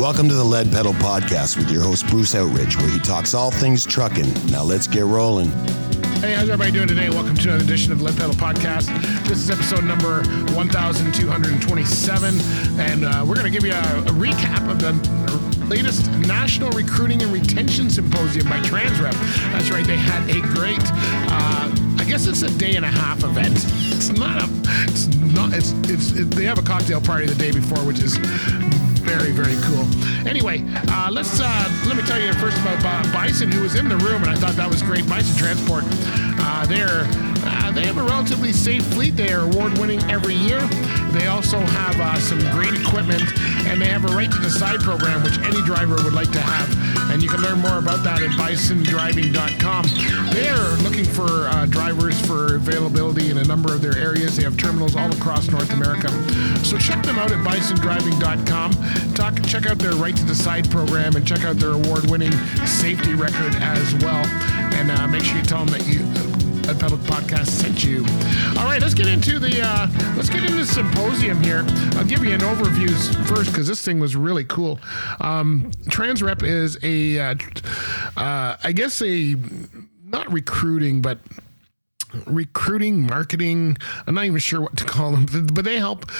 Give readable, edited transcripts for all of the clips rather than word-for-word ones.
Welcome to the Lead Pedal Podcast with your host, Bruce Outridge, where he talks all things trucking. Now let's get rolling. Hey, how's everybody doing today? Welcome to another edition of the Lead Pedal Podcast. This is episode number 1227, and we're going to give you a recap of the latest National Recruiting and Retention Symposium by Transrep. That's right, they had a great, I guess it's a day and a half event. They have a cocktail party the day before, which is very, very cool. Anyway, let me tell you first about Bison, who was in the room, and I thought that was great. Bison Transport, they have a relatively safe fleet. They are award-winning every year. They also have some great equipment, and they have a Right to Decide program, which any driver would like to have. And you can learn more about that at bisondriving.com. They are looking for drivers for availability in a number of their areas. They have terminals all across North America. So check them out at bisondriving.com. Check out their Right to Decide program and check out their award-winning safety record as well. And make sure you tell them that Lead Pedal Podcast sent you. All right, let's get into the symposium here. I'll give you an overview first because this thing was really cool. Transrep is not recruiting, but recruiting, marketing, I'm not even sure what to call them, but they help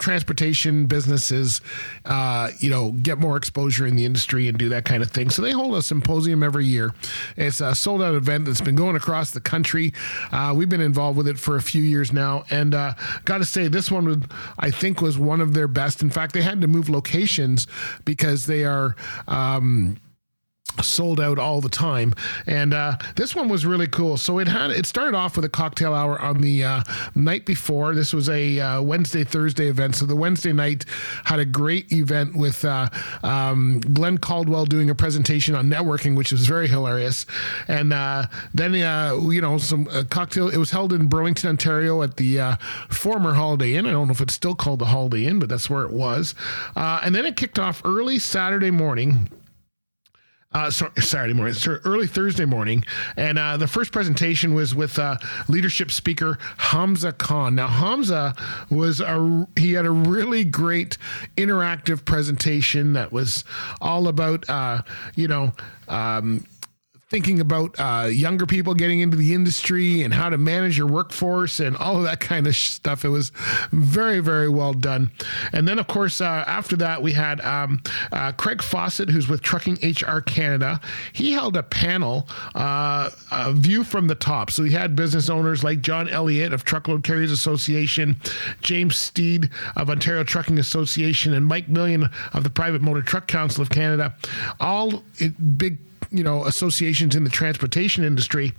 transportation businesses, get more exposure in the industry and do that kind of thing. So they hold a symposium every year. It's a sold out event that's been going across the country. We've been involved with it for a few years now. And got to say, this one I think was one of their best. In fact, they had to move locations because they are, sold out all the time, and this one was really cool. So it started off with a cocktail hour on the night before. This was a Wednesday Thursday event, so the Wednesday night had a great event with Glenn Caldwell doing a presentation on networking, which was very hilarious. And then some cocktail. It was held in Burlington, Ontario, at the former Holiday Inn. I don't know if it's still called the Holiday Inn, but that's where it was. And then it kicked off early Saturday morning. Early Thursday morning, and the first presentation was with leadership speaker Hamza Khan. Now, Hamza he had a really great interactive presentation that was all about, thinking about younger people getting into the industry and how to manage your workforce and all of that kind of stuff. It was very, very well done. And then, of course, after that, we had Craig Fawcett, who's with Trucking HR Canada. He held a panel, a view from the top. So he had business owners like John Elliott of Truckload Carriers Association, James Steed of Ontario Trucking Association, and Mike Million of the Private Motor Truck Council of Canada, all big associations in the transportation industry,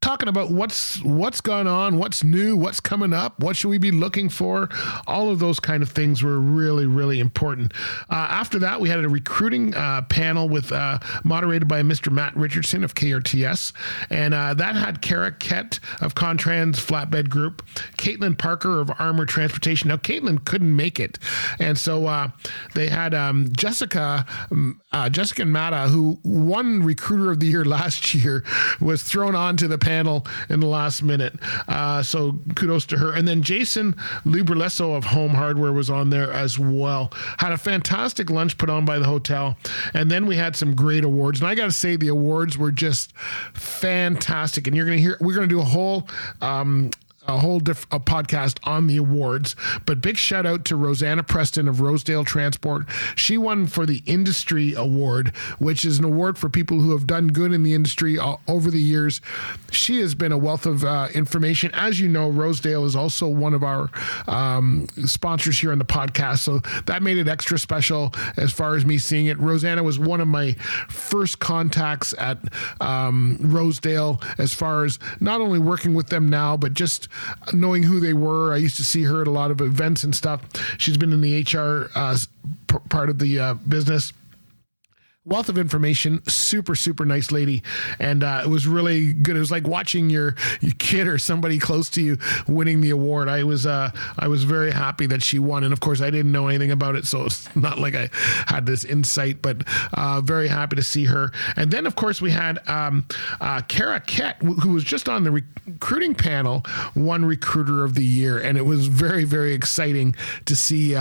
talking about what's gone on, what's new, what's coming up, what should we be looking for. All of those kind of things were really, really important. After that, we had a recruiting panel with moderated by Mr. Matt Richardson of KRTS, and that had Kara Kett of Contrans Flatbed Group, Caitlin Parker of Armour Transportation. Now, Caitlin couldn't make it, and so they had Jessica Mata, who won Recruiter of the Year last year, was thrown onto the panel in the last minute. So kudos to her. And then Jason Luberlesso of Home Hardware was on there as well. Had a fantastic lunch put on by the hotel. And then we had some great awards. And I got to say, the awards were just fantastic. And we're going to do a whole podcast on the awards, but big shout out to Rosanna Preston of Rosedale Transport. She won for the Industry Award, which is an award for people who have done good in the industry over the years. She has been a wealth of information. As you know, Rosedale is also one of our sponsors here on the podcast, so that made it extra special as far as me seeing it. Rosanna was one of my first contacts at Rosedale as far as not only working with them now, but just knowing who they were. I used to see her at a lot of events and stuff. She's been in the HR part of the business. wealth of information, super nice lady. And it was really good. It was like watching your kid or somebody close to you winning the award. I was very happy that she won. And of course I didn't know anything about it, so it's not like I had this insight, but very happy to see her. And then of course we had Kara Kett, who was just on the recruiting panel, won Recruiter of the Year. And it was very exciting to see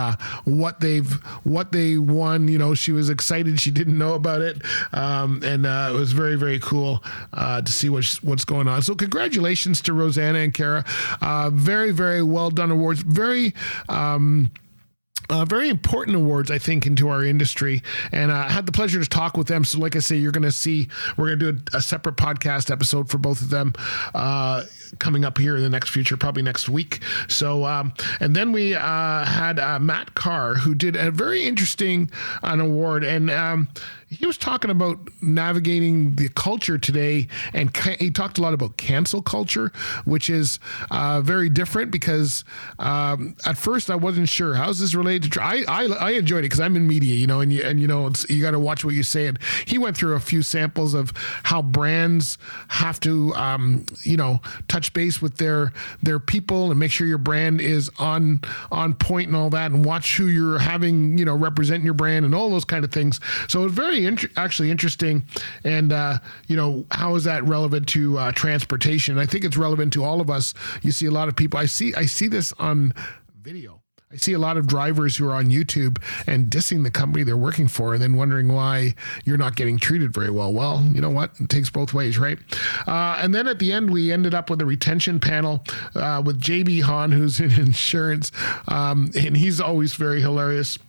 what they won. You know, she was excited. She didn't know about it, and it was very cool to see what's going on. So congratulations to Rosanna and Kara. Very well done awards. Very important awards, I think, into our industry, and I had the pleasure to talk with them. So like I say, we're going to do a separate podcast episode for both of them coming up here in the next future, probably next week. So, and then we had Matt Carr, who did a very interesting an award, and he was talking about navigating the culture today, and he talked a lot about cancel culture, which is very different because at first I wasn't sure how's this related to. I enjoyed it because I'm in media, you know, and you know you got to watch what you say. And he went through a few samples of how brands have to touch base with their people and make sure your brand is on point and all that, and watch who you're having represent your brand and all those kind of things. So it was very actually interesting, and how is that relevant to transportation? I think it's relevant to all of us. You see a lot of people. I see this on video. I see a lot of drivers who are on YouTube and dissing the company they're working for, and then wondering why you're not getting treated very well. Well, you know what? It takes both ways, right? And then at the end, we ended up with a retention panel with JB Hahn, who's in insurance, and he's always very hilarious.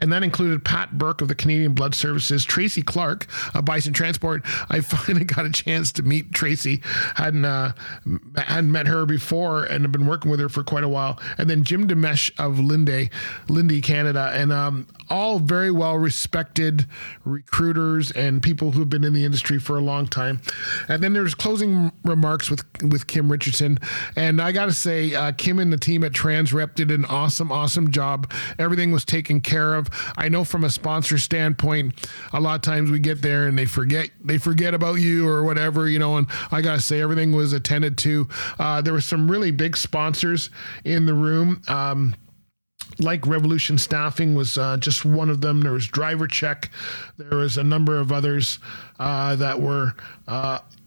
And that included Pat Burke of the Canadian Blood Services, Tracy Clark of Bison Transport. I finally got a chance to meet Tracy. Hadn't met her before and have been working with her for quite a while. And then Jim Demesh of Lindy, Canada. And all very well respected recruiters and people who've been in the industry for a long time. And then there's closing remarks with Kim Richardson. And I got to say, Kim and the team at Transrep did an awesome job. Everything was taken care of. I know from a sponsor standpoint, a lot of times we get there and they forget about you or whatever, and I got to say everything was attended to. There were some really big sponsors in the room. Like Revolution Staffing was just one of them. There was Driver Check. There was a number of others that were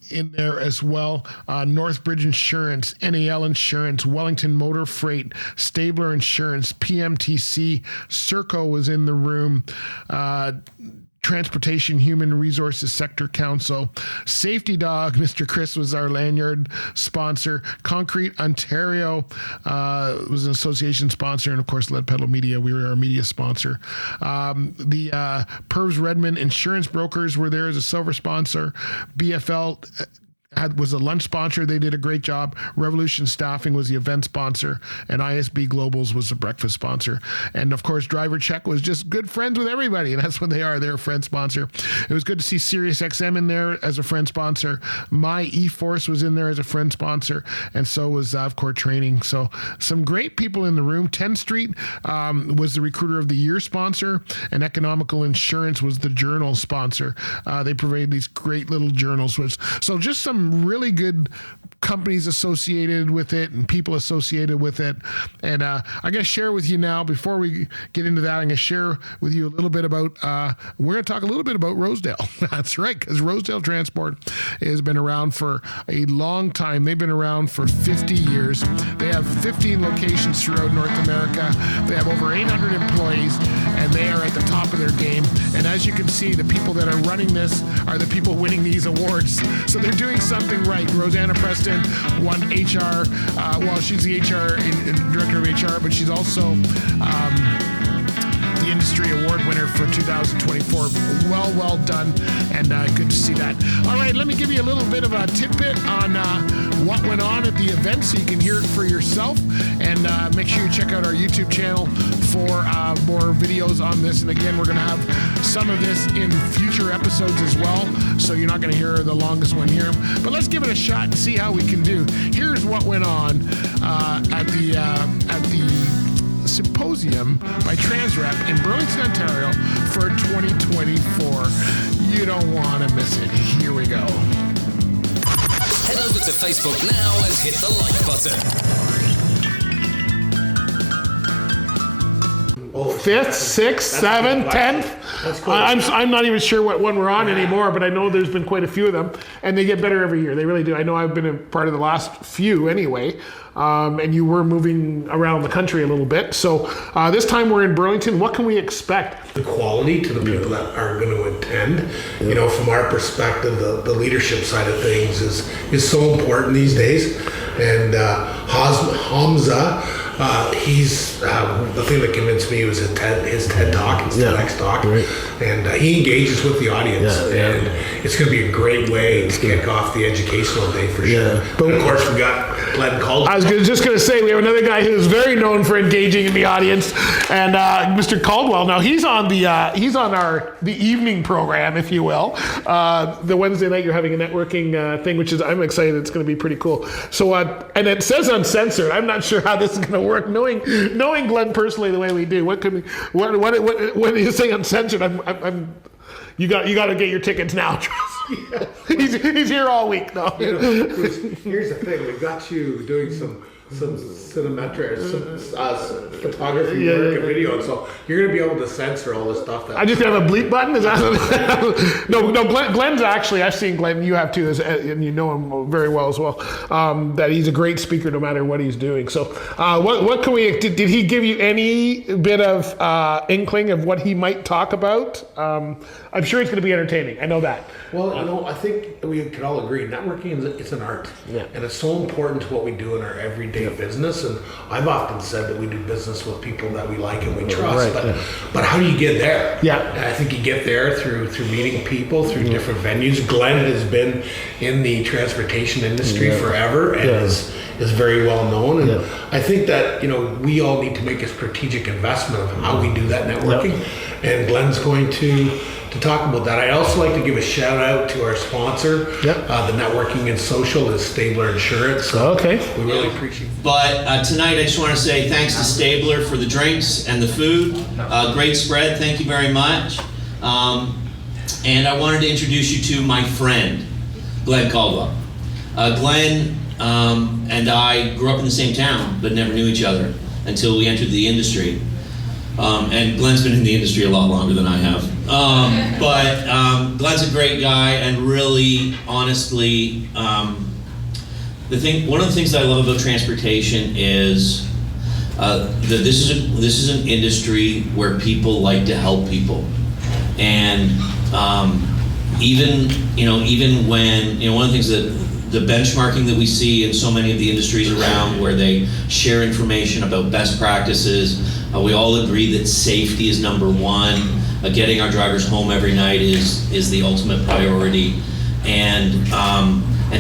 in there as well. Northbridge Insurance, NAL Insurance, Wellington Motor Freight, Stabler Insurance, PMTC, Serco was in the room. Transportation Human Resources Sector Council, Safety Dog, Mr. Chris was our lanyard sponsor. Concrete Ontario was an association sponsor, and of course Lead Pedal Media, we were our media sponsor. The Pervs Redmond Insurance Brokers were there as a silver sponsor. BFL was a lunch sponsor. They did a great job. Revolution Staffing was the event sponsor, and ISB Globals was the breakfast sponsor. And of course, Driver Check was just good friends with everybody, and that's what they are. They're a friend sponsor. It was good to see SiriusXM in there as a friend sponsor. My eForce was in there as a friend sponsor, and so was Avcor Training. So some great people in the room. 10th Street was the Recruiter of the Year sponsor, and Economical Insurance was the journal sponsor. They provided these great little journals. So just some really good companies associated with it and people associated with it. And I'm going to share with you now, before we get into that, I'm going to share with you a little bit about, we're going to talk a little bit about Rosedale. That's right, because Rosedale Transport has been around for a long time. They've been around for 50 years. They have 15 locations throughout North America. They have over 800 employees, and they are at the top of their game. And as you can see, the people that are running this are the people winning these awards. So they're doing something right. Rosanna Preston won HR. She's the HR director of HR, but she's also the industry award winner for 2024. Well done, and good to see that. All right, let me give you a little bit of a tidbit on what went on at the event so you can hear it for yourself, and make sure you check out our YouTube channel for more videos on this. And again, we're going to have some of this in future episodes as well, so you're not going to hear the longest one here. But let's give it a shot and see how we can do. Here's what went on at the Symposium by Transrep in Burlington, Ontario for 2024. You don't want to miss it. Here we go. Head over to Facebook now and hit the like button. 5th, 6th, 7th, 10th. I'm not even sure what one we're on anymore, but I know there's been quite a few of them, and they get better every year. They really do. I know I've been a part of the last few anyway, and you were moving around the country a little bit. So this time we're in Burlington. What can we expect? The quality to the people that are going to attend. You know, from our perspective, the leadership side of things is so important these days. And Hamza, he's the thing that convinced me was his TED Talk, his TEDx Talk, and he engages with the audience, and it's going to be a great way to kick off the educational day for sure. But of course, we got Glenn Caldwell. I was just going to say we have another guy who's very known for engaging in the audience, and Mr. Caldwell. Now he's on the evening program, if you will. The Wednesday night you're having a networking thing, which is I'm excited. It's going to be pretty cool. So and it says uncensored. I'm not sure how this is going to work. Knowing Glenn personally the way we do, what when you say uncensored, you got to get your tickets now. He's here all week. No. You know, here's the thing: we got you doing some cinemetric, some photography work and video, and so you're going to be able to censor all the stuff. That I just have a bleep button. Is that no? Glenn's actually. I've seen Glenn. You have too, and you know him very well as well. That he's a great speaker, no matter what he's doing. So, what can we? Did he give you any bit of inkling of what he might talk about? I'm sure it's going to be entertaining. I know that. Well, you know, I think we can all agree networking is an art, and it's so important to what we do in our everyday business. And I've often said that we do business with people that we like and we trust. But how do you get there? And I think you get there through meeting people, through different venues. Glenn has been in the transportation industry forever and is very well known. And I think that, you know, we all need to make a strategic investment of how we do that networking. And Glenn's going to talk about that. I'd also like to give a shout out to our sponsor, the networking and social is Stabler Insurance. So we really appreciate it. But tonight I just want to say thanks to Stabler for the drinks and the food. Great spread, thank you very much. And I wanted to introduce you to my friend, Glenn Caldwell. Glenn and I grew up in the same town, but never knew each other until we entered the industry. And Glenn's been in the industry a lot longer than I have. But Glenn's a great guy, and really, honestly, one of the things that I love about transportation is that this is an industry where people like to help people, and even when one of the things that the benchmarking that we see in so many of the industries around, where they share information about best practices. We all agree that safety is number one. Getting our drivers home every night is the ultimate priority. And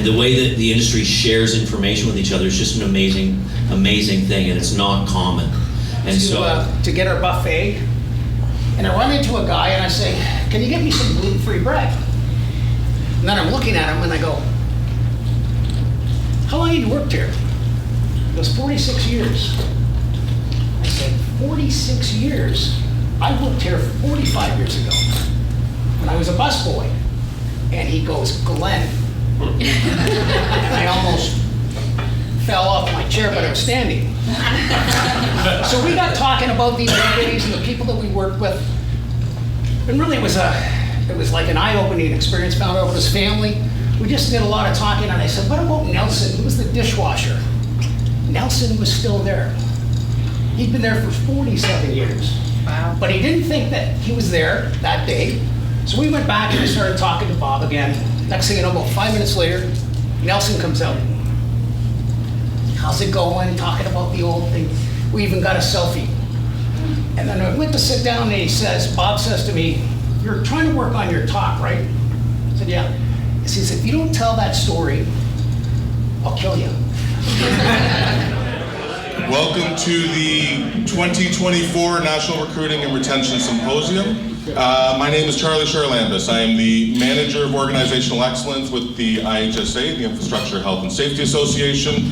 the way that the industry shares information with each other is just an amazing thing, and it's not common. And to get our buffet, and I run into a guy and I say, "Can you get me some gluten-free bread?" And then I'm looking at him and I go, "How long have you worked here?" He goes, 46 years. I said, 46 years? I worked here 45 years ago when I was a busboy. And he goes, "Glenn." And I almost fell off my chair, but I'm standing. So we got talking about these entities and the people that we worked with. And really it was like an eye-opening experience. Found out about his family. We just did a lot of talking, and I said, "What about Nelson? Who was the dishwasher?" Nelson was still there. He'd been there for 47 years. Wow. But he didn't think that he was there that day. So we went back and we started talking to Bob again. Next thing you know, about 5 minutes later, Nelson comes out. "How's it going?" Talking about the old thing. We even got a selfie. And then I went to sit down, and Bob says to me, "You're trying to work on your talk, right?" I said, "Yeah." He says, "If you don't tell that story, I'll kill you." Welcome to the 2024 National Recruiting and Retention Symposium. My name is Charlie Sherlambus. I am the Manager of Organizational Excellence with the IHSA, the Infrastructure Health and Safety Association.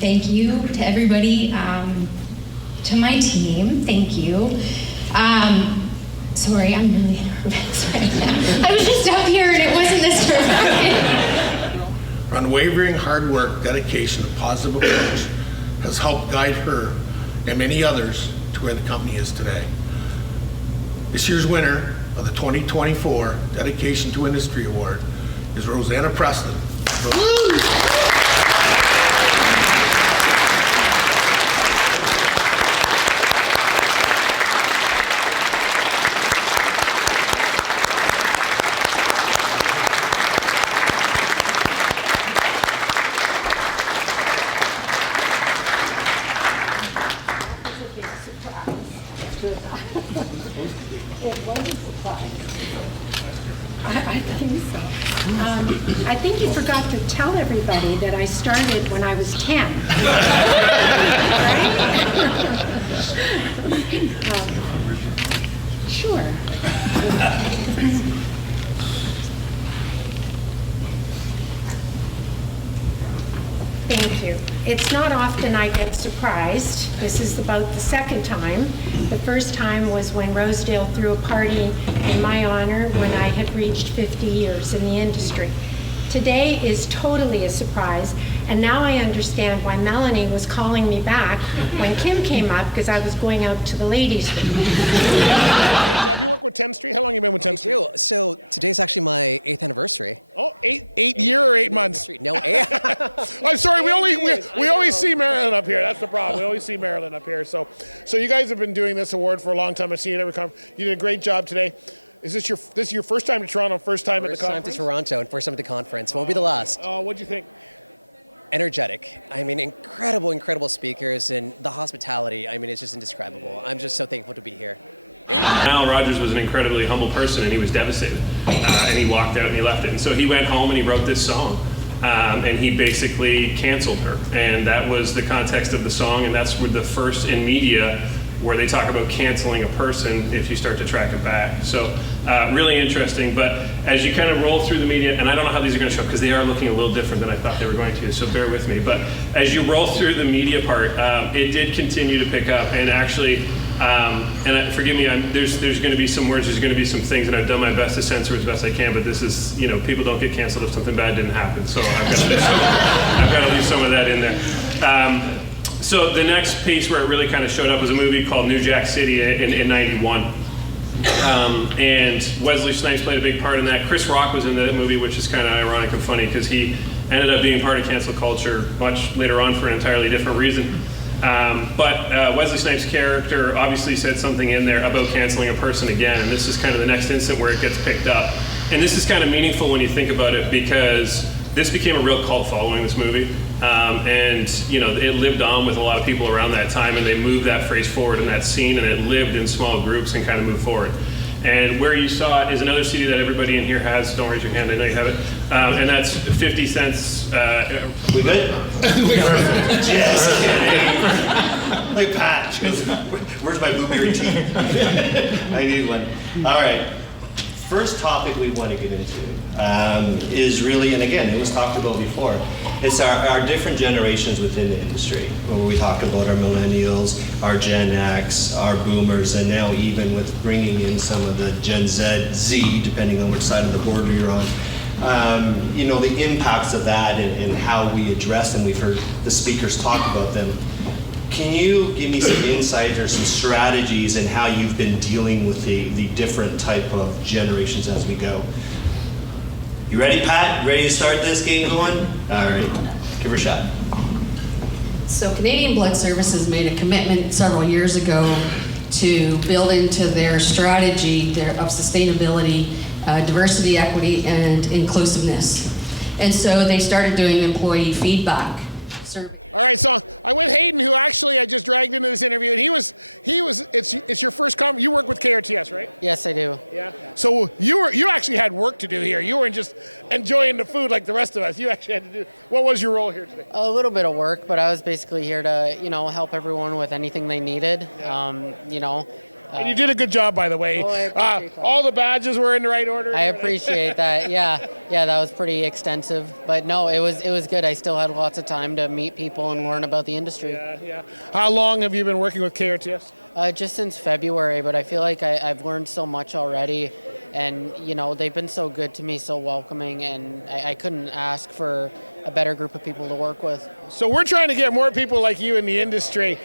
Thank you to everybody, to my team, thank you. Sorry, I'm really nervous right now. I was just up here and it wasn't this dramatic. Her unwavering hard work, dedication, and positive approach has helped guide her and many others to where the company is today. This year's winner of the 2024 Dedication to Industry Award is Rosanna Preston. Woo! I think so. I think you forgot to tell everybody that I started when I was 10. Right? Sure. Thank you. It's not often I get surprised. This is about the second time. The first time was when Rosedale threw a party in my honor when I had reached 50 years in the industry. Today is totally a surprise, and now I understand why Melanie was calling me back when Kim came up, because I was going out to the ladies' room. Have you worked with 10th Street? How long have you been with 10th Street? I do. So today's actually my 8th anniversary. Oh, eight year or 8 months? No, 8. I'm sorry, we always see Marilyn up here. That's the problem. We always see Marilyn up here. So you guys have been doing this award for a long time. I've seen it every conference. You did a great job today. Is this your first time to Toronto, first time at the conference? First time to Toronto and first time at the conference. Won't be the last. What'd you think? Energetic. I mean, incredible speakers, and the hospitality, I mean, it's just indescribable. I'm just so thankful to be here. Al Rogers was an incredibly humble person, and he was devastated. And he walked out and he left it. And so he went home and he wrote this song. And he basically canceled her. And that was the context of the song, and that's where the first in media where they talk about canceling a person if you start to track it back. So really interesting, but as you kind of roll through the media, and I don't know how these are going to show up because they are looking a little different than I thought they were going to, so bear with me. But as you roll through the media part, it did continue to pick up, and actually, forgive me, there's going to be some words, there's going to be some things, and I've done my best to censor as best I can, but this is, people don't get canceled if something bad didn't happen, so I've got to leave some of that in there. So the next piece where it really kind of showed up was a movie called New Jack City in 91. And Wesley Snipes played a big part in that. Chris Rock was in that movie, which is kind of ironic and funny because he ended up being part of cancel culture much later on for an entirely different reason. But Wesley Snipes' character obviously said something in there about canceling a person again, and this is kind of the next instant where it gets picked up. And this is kind of meaningful when you think about it because this became a real cult following, this movie. And it lived on with a lot of people around that time, and they moved that phrase forward in that scene, and it lived in small groups and kind of moved forward. And where you saw it is another CD that everybody in here has. Don't raise your hand, I know you have it. And that's 50 cents. We good? Just kidding. Like Pat, where's my blueberry tea? I need one. All right. First topic we want to get into is really, and again, it was talked about before, it's our different generations within the industry, where we talk about our millennials, our Gen X, our boomers, and now even with bringing in some of the Gen Z, depending on which side of the border you're on. The impacts of that and how we address them. We've heard the speakers talk about them. Can you give me some insight or some strategies in how you've been dealing with the different type of generations as we go? You ready, Pat? Ready to start this game going? All right, give her a shot. So Canadian Blood Services made a commitment several years ago to build into their strategy of sustainability, diversity, equity, and inclusiveness. And so they started doing employee feedback. All right, so I'm with Hayden, who actually I just dragged into this interview, and it's your first conference. You work with KRTS, right? Yes, I do. Yeah. So you actually had work to do here. You weren't just enjoying the food like the rest of us. You actually had to do. What was your role here today? A little bit of work, but I was basically here to, help everyone with anything they needed. And you did a good job, by the way. Oh, I appreciate that. All the badges were in the right order. I appreciate that. Yeah, that was pretty extensive. But no, it was good. I still had lots of time to meet people and learn about the industry. Yeah. How long have you been working with KRTS? Just since February, but I feel like I've learned so much already. And, they've been so good to me, so welcoming, and I couldn't ask for a better group of people to work with. So we're trying to get more people like you in the industry.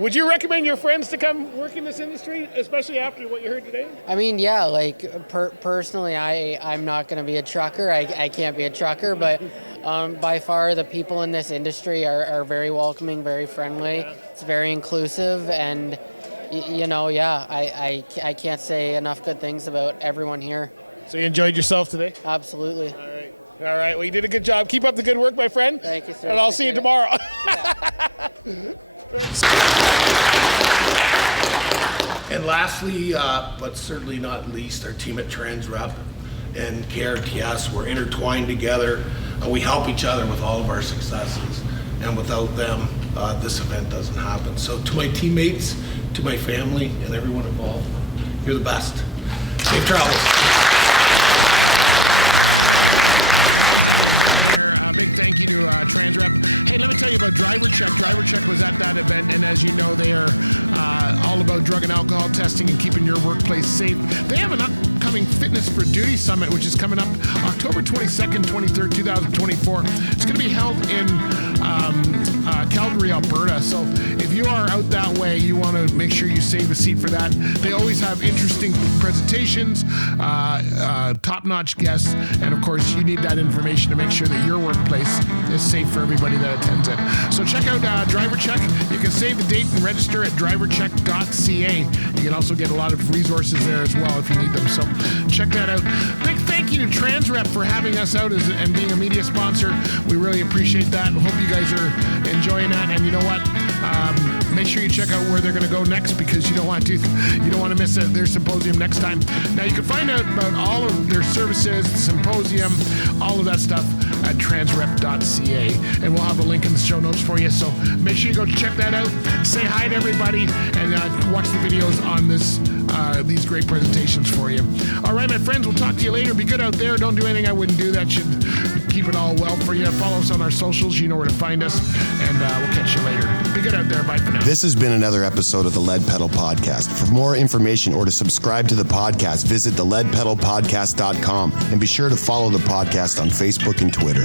Would you recommend your friends to come work in this industry, especially after what you heard today? I mean, yeah, personally, I'm not going to be a trucker. I can't be a trucker, but by far the people in this industry are very welcoming, very friendly. It's very inclusive, and I can't say enough good things about everyone here. So you enjoyed yourself today? Absolutely. All right. Well, you did a good job. Keep up the good work, my friend. Thank you, sir. And I'll see you tomorrow. And lastly, but certainly not least, our team at TransRep and KRTS, we're intertwined together. We help each other with all of our successes. And without them, this event doesn't happen. So to my teammates, to my family, and everyone involved, you're the best. Safe travels. Big thank you to TransRep. Hey, let me tell you about Driver Check. Driver Check was at that event, and as you know, they are all about drug and alcohol testing and keeping your workplace safe. They have an upcoming Fitness for Duty Summit, which is coming up October 22nd, 23rd, 2024. It's going to be held in Calgary, Alberta. So if you are out that way, you want to make sure you save a seat for that. They always have interesting presentations, top-notch guests, and of course, you need that information to make sure that your workplace is safe for everybody that attends it. So check out Driver Check. You can save the date and register at drivercheck.ca. You can also get a lot of resources there as well if you need them. So check that out. Big thank you to TransRep for having us out and being a media sponsor. We really appreciate that. Hope you guys are enjoying that. And you know what? Make sure you check out where they're going to go next, because you don't want to miss their symposium next time. Now you can find out about all of their services, the symposium, all of that stuff at transrep.ca, and we'll have a link in the show notes for you. So make sure you go check that out. Say hi to everybody, and watch the videos on these great presentations for you. All right, my friends, we'll talk to you later. Be good out there. Don't do anything I wouldn't do. That should keep it all well for you. Follow us on our socials. You know where to find us, and we'll catch you later. Be good out there. Bye for now. This has been another episode of the Lead Pedal Podcast. For more information or to subscribe to the podcast, visit theleadpedalpodcast.com, and be sure to follow the podcast on Facebook and Twitter.